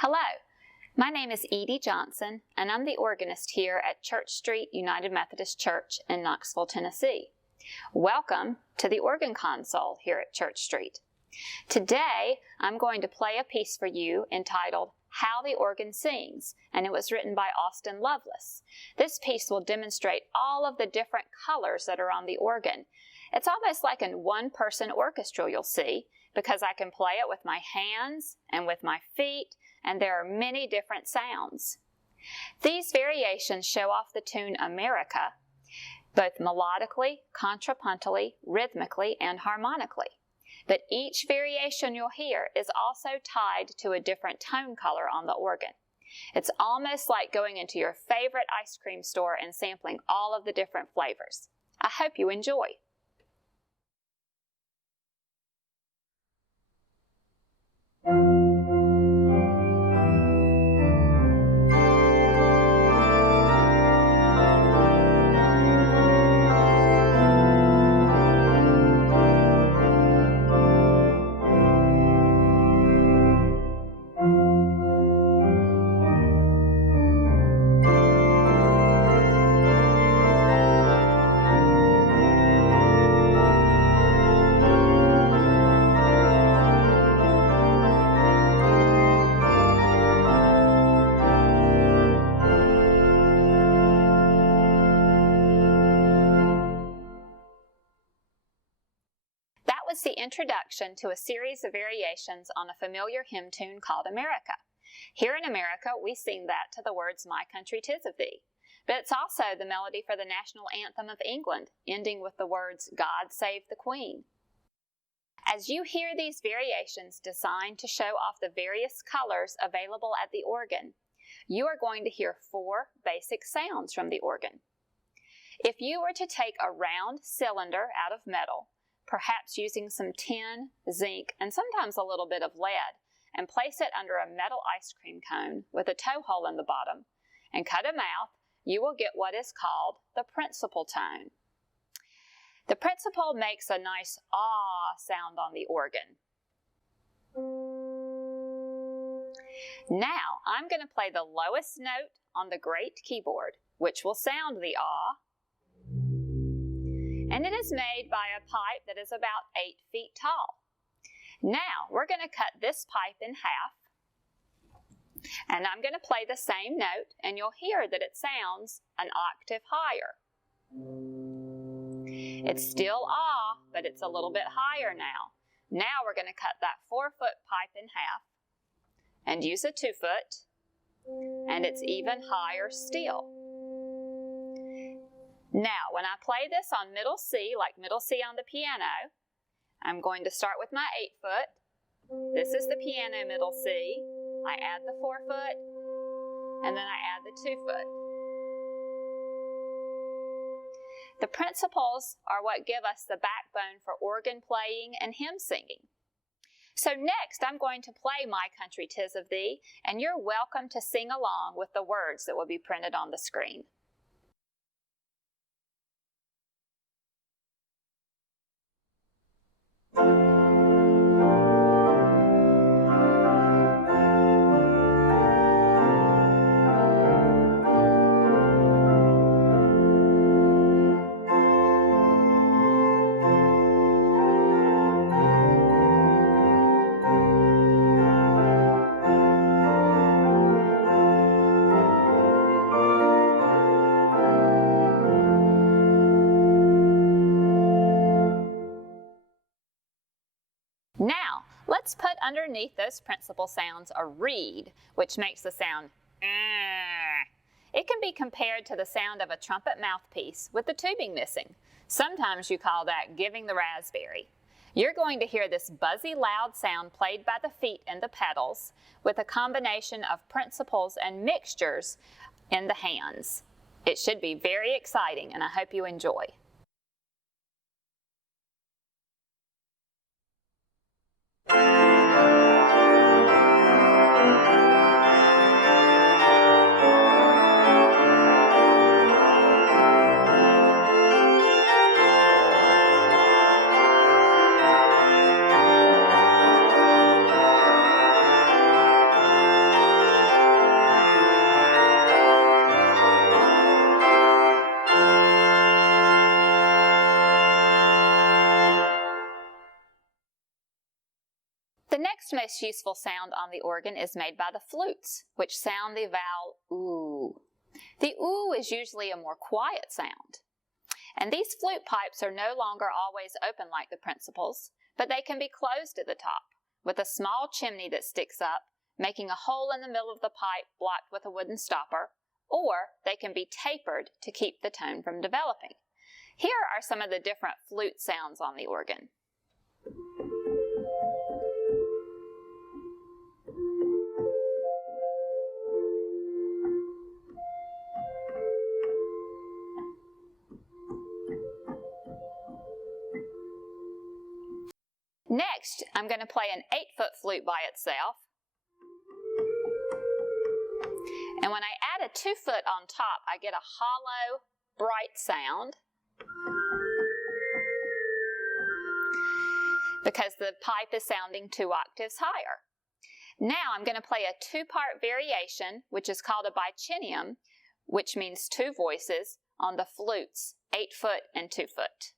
Hello, my name is Edie Johnson, and I'm the organist here at Church Street United Methodist Church in Knoxville, Tennessee. Welcome to the organ console here at Church Street. Today, I'm going to play a piece for you entitled How the Organ Sings, and it was written by Austin Lovelace. This piece will demonstrate all of the different colors that are on the organ. It's almost like a one-person orchestra, you'll see, because I can play it with my hands and with my feet, and there are many different sounds. These variations show off the tune America, both melodically, contrapuntally, rhythmically, and harmonically. But each variation you'll hear is also tied to a different tone color on the organ. It's almost like going into your favorite ice cream store and sampling all of the different flavors. I hope you enjoy. Was the introduction to a series of variations on a familiar hymn tune called America. Here in America, we sing that to the words, "My country, 'tis of thee." But it's also the melody for the national anthem of England, ending with the words, "God save the Queen." As you hear these variations designed to show off the various colors available at the organ, you are going to hear 4 basic sounds from the organ. If you were to take a round cylinder out of metal, perhaps using some tin, zinc, and sometimes a little bit of lead, and place it under a metal ice cream cone with a toe hole in the bottom, and cut a mouth, you will get what is called the principal tone. The principal makes a nice ah sound on the organ. Now, I'm going to play the lowest note on the great keyboard, which will sound the ah, and it is made by a pipe that is about 8 feet tall. Now, we're going to cut this pipe in half, and I'm going to play the same note, and you'll hear that it sounds an octave higher. It's still ah, but it's a little bit higher now. Now we're going to cut that 4-foot pipe in half and use a 2-foot, and it's even higher still. Now, when I play this on middle C, like middle C on the piano, I'm going to start with my 8-foot. This is the piano middle C. I add the 4-foot, and then I add the 2-foot. The principals are what give us the backbone for organ playing and hymn singing. So next, I'm going to play My Country, 'Tis of Thee, and you're welcome to sing along with the words that will be printed on the screen. Now, let's put underneath those principal sounds a reed, which makes the sound It can be compared to the sound of a trumpet mouthpiece with the tubing missing. Sometimes you call that giving the raspberry. You're going to hear this buzzy loud sound played by the feet and the pedals with a combination of principals and mixtures in the hands. It should be very exciting, and I hope you enjoy. The next most useful sound on the organ is made by the flutes, which sound the vowel OO. The OO is usually a more quiet sound. And these flute pipes are no longer always open like the principals, but they can be closed at the top with a small chimney that sticks up, making a hole in the middle of the pipe blocked with a wooden stopper, or they can be tapered to keep the tone from developing. Here are some of the different flute sounds on the organ. Next, I'm going to play an 8-foot flute by itself. And when I add a 2-foot on top, I get a hollow, bright sound because the pipe is sounding 2 octaves higher. Now I'm going to play a 2-part variation, which is called a bichinium, which means 2 voices, on the flutes, 8-foot and 2-foot.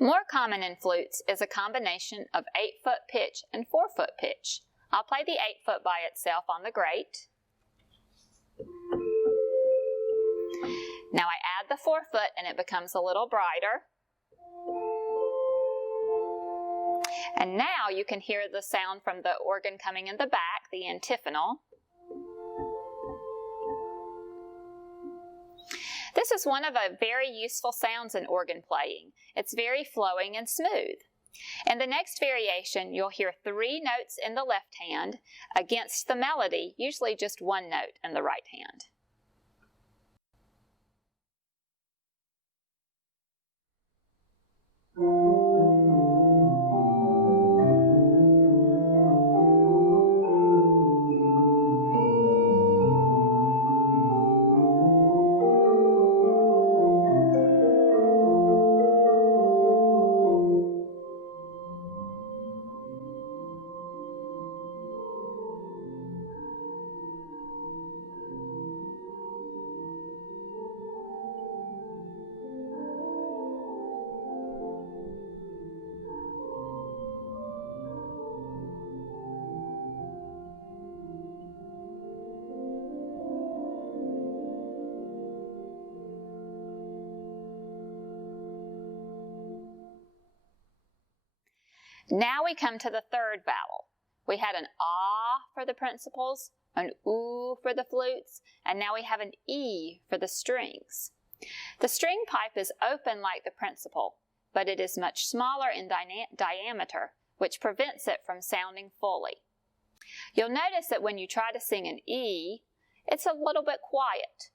More common in flutes is a combination of 8-foot pitch and 4-foot pitch. I'll play the 8-foot by itself on the grate. Now I add the 4-foot and it becomes a little brighter. And now you can hear the sound from the organ coming in the back, the antiphonal. This is one of the very useful sounds in organ playing. It's very flowing and smooth. In the next variation, you'll hear 3 notes in the left hand against the melody, usually just 1 note in the right hand. Now we come to the third vowel. We had an ah for the principals, an oo for the flutes, and now we have an e for the strings. The string pipe is open like the principal, but it is much smaller in diameter, which prevents it from sounding fully. You'll notice that when you try to sing an e, it's a little bit quiet.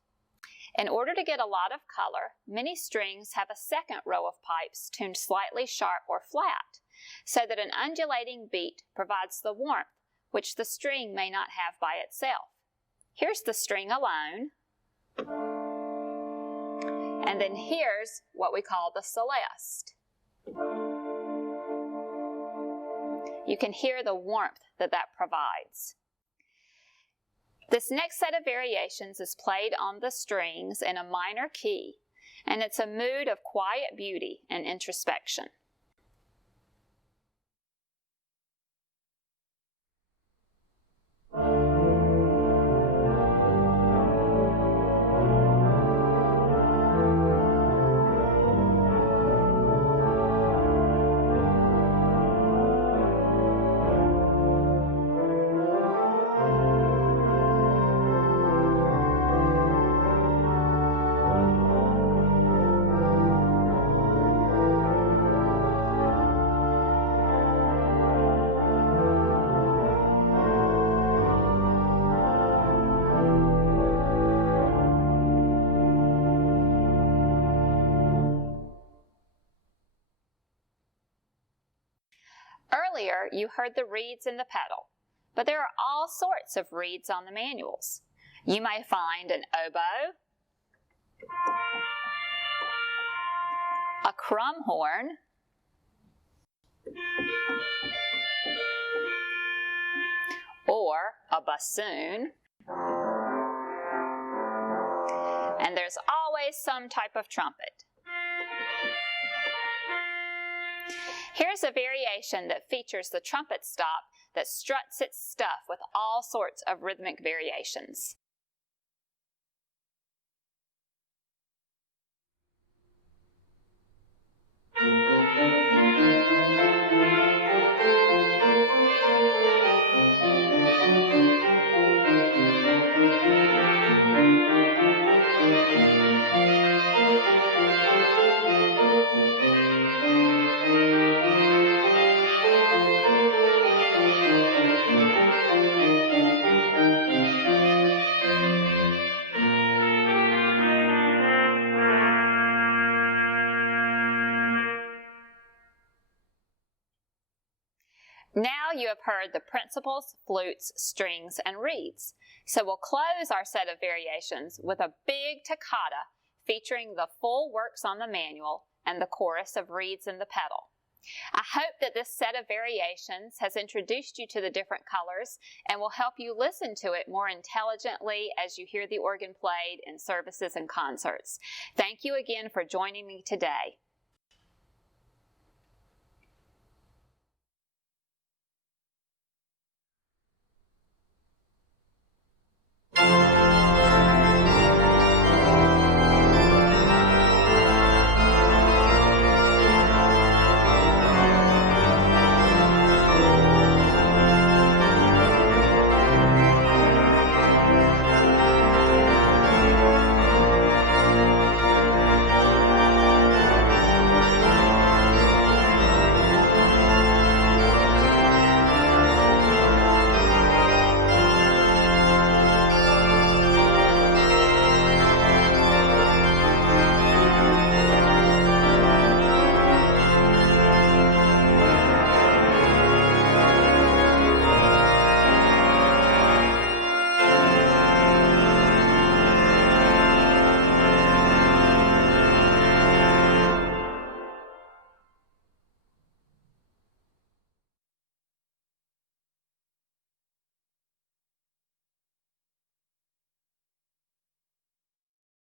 In order to get a lot of color, many strings have a second row of pipes tuned slightly sharp or flat, so that an undulating beat provides the warmth which the string may not have by itself. Here's the string alone, and then here's what we call the Celeste. You can hear the warmth that provides. This next set of variations is played on the strings in a minor key, and it's a mood of quiet beauty and introspection. you heard the reeds in the pedal, but there are all sorts of reeds on the manuals. You may find an oboe, a crumhorn, or a bassoon, and there's always some type of trumpet. Here's a variation that features the trumpet stop that struts its stuff with all sorts of rhythmic variations. Now you have heard the principals, flutes, strings, and reeds. So we'll close our set of variations with a big toccata featuring the full works on the manual and the chorus of reeds in the pedal. I hope that this set of variations has introduced you to the different colors and will help you listen to it more intelligently as you hear the organ played in services and concerts. Thank you again for joining me today.